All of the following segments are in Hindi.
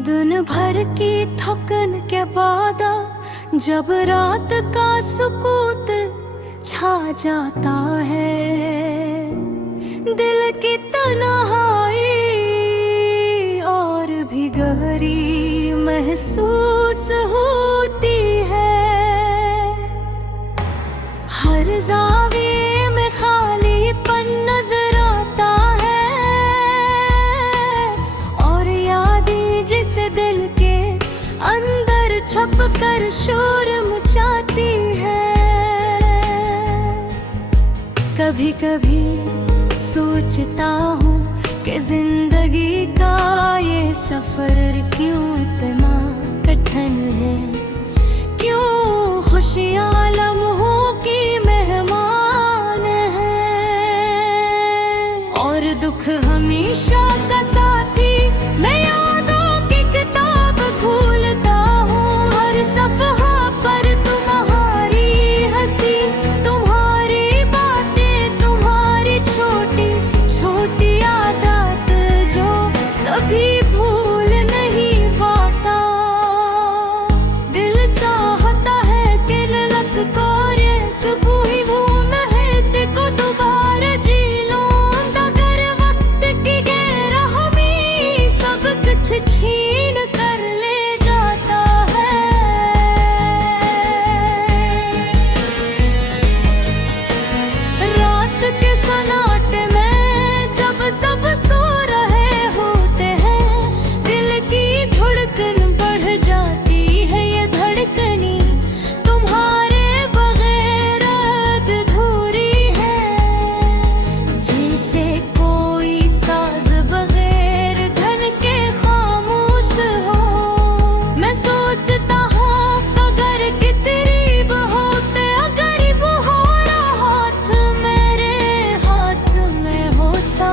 दिन भर की थकन के बाद जब रात का सुकून छा जाता है, दिल की तन्हाई और भी गहरी महसूस होती है। हर ज़ाविये में खालीपन नजर आता है और यादें जिसे दिल के अंदर छुप कर शोर मचाती है। कभी कभी सोचता हूँ कि जिंदगी का ये सफर क्यों इतना कठिन है, क्यों खुशियाँ लम्हों की मेहमान है और दुख हमेशा का साथी। मैं यादों की किताब खोलता हूँ, हर सफ़हा पर तुम्हारी हंसी, तुम्हारी बातें, तुम्हारी छोटी छोटी आदत जो कभी भूल नहीं पाता। दिल चाहता है कि ललक कर एक बूही महते को दोबारा जी लूं, मगर वक्त की गैरहमी सब कुछ छीन कर ले जाता है। रात के सन्नाटे में जब सब सो रहे होते हैं, दिल की धड़कन बढ़ जाती है। ये धड़कनी तुम्हारे बगैर अधूरी है, जैसे कोई साज बगैर धन के खामोश हो। मैं सोचता हूँ अगर कि करीब होते, गरीब हो हाथ मेरे हाथ में होता,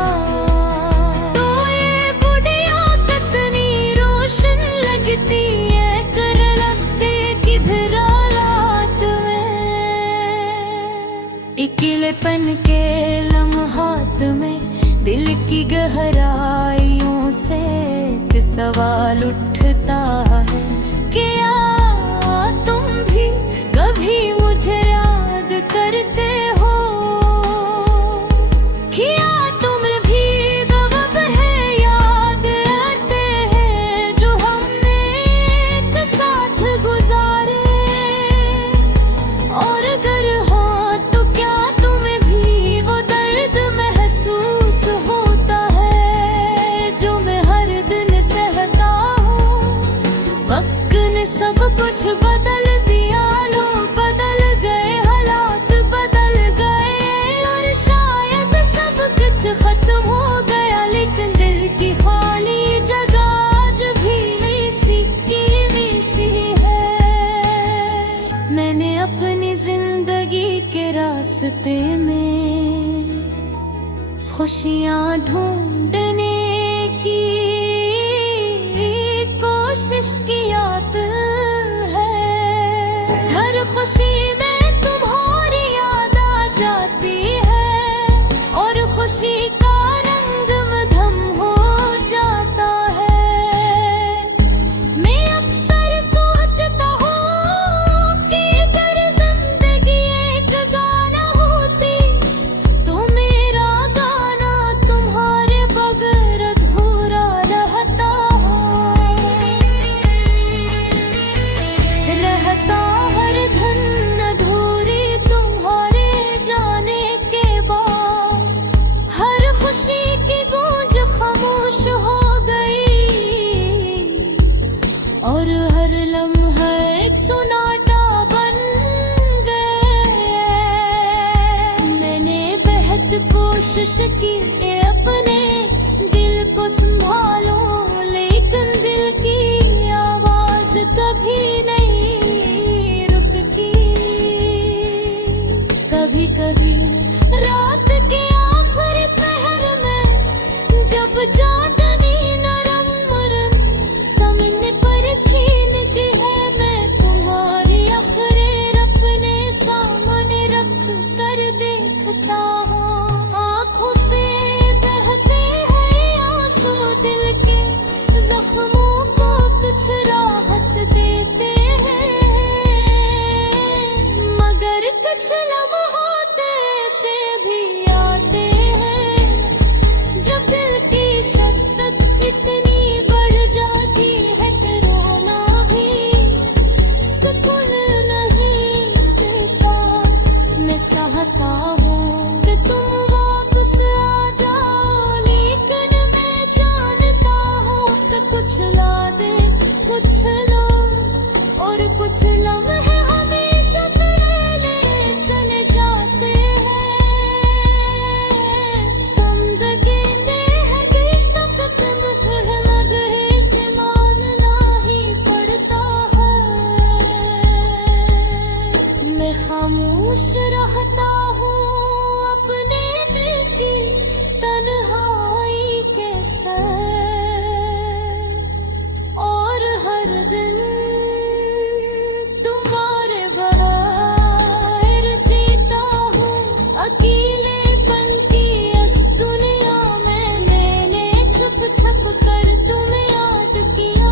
तो ये बुढ़िया कितनी रोशन लगती है, कर लगती किधर रात में। अकेलेपन के लम्हात में दिल की गहराइयों से एक सवाल उठता है, क्या तुम भी कभी मुझे याद करते हो? क्या तुम भी गम है याद आते हैं जो हमने एक साथ गुजारे? और अगर हाँ तो क्या तुम्हें भी वो दर्द महसूस होता है जो मैं हर दिन सहता हूँ? वक्त ने सब कुछ बदल दिया, लोग बदल गए, हालात बदल गए और शायद सब कुछ खत्म हो गया, लेकिन दिल की खाली जगह आज भी वैसी की वैसी है। मैंने अपनी जिंदगी के रास्ते में खुशियाँ ढूंढने की कोशिश किया है। हर खुशी में तुम्हारी याद आ जाती है और खुशी का रंग मधम हो जाता है। मैं अक्सर सोचता हूँ कि अगर जिंदगी एक गाना होती तो मेरा गाना तुम्हारे बगैर अधूरा रहता हर धन अधूरी तुम्हारे जाने के बाद। हर खुशी की गूंज खामोश हो गई और हर लम्हा एक सुनाटा बन गया। मैंने बेहद कोशिश की अपने दिल को संभालूं, लेकिन दिल की आवाज कभी नहीं रुकती। कभी कभी रात के आखिरी पहर में जब चांदनी नरम नरम सामने पर खींचती है, मैं तुम्हारी अफरेर अपने सामने रख कर देखता हूँ आँखों से। कुछ लम्हे हमेशा तेरे लिए चले जाते हैं, समझ गेंदे हैं दिल तक तुम है लगे से मानना ही पड़ता है। मैं खामोश रहता हूँ अपने दिल की तन्हाई के सैर, और हर दिन तुम्हारे बगैर जीता हूँ अकेलेपन की इस दुनिया में। मैंने छुप छुप कर तुम्हें याद किया,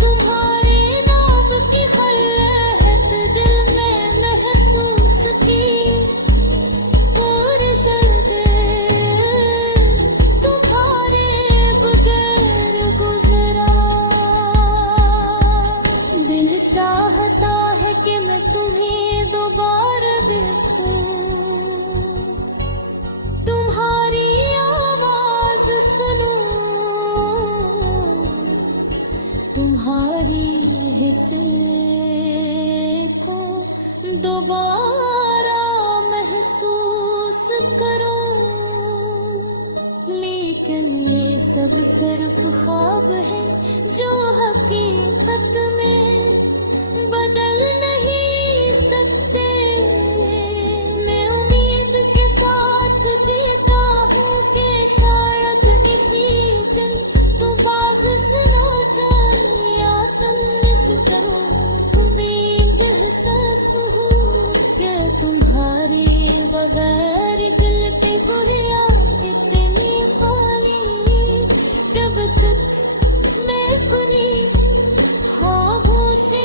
तुम्हारे नाम की खलहट दिल में महसूस की। और शर्ते तुम्हारे बगैर गुजरा, दिल चाहता है कि मैं तुम्हें दोबारा देखूं, तुम्हारी आवाज सुनूं, तुम्हारी हिस्से को दोबारा महसूस करूं। लेकिन ये सब सिर्फ ख्वाब है जो हकीकत में बदल नहीं सकते। मैं उम्मीद के साथ जीता हूँ कि शायद किसी दिन तो बाग सुनो जान या तुम मिस करो, तुम्हें एहसास हो कि तुम्हारे बगैर दिल की बुरिया इतनी खाली। कब तक मैं अपनी खामोशी